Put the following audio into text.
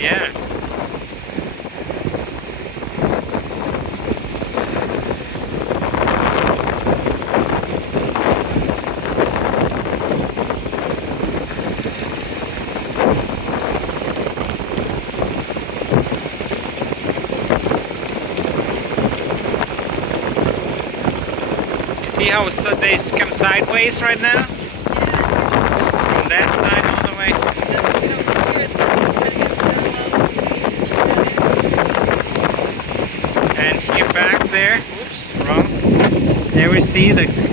yeah. You see how they come sideways right now? From that side all the way. And here back there, oops, wrong. There we see the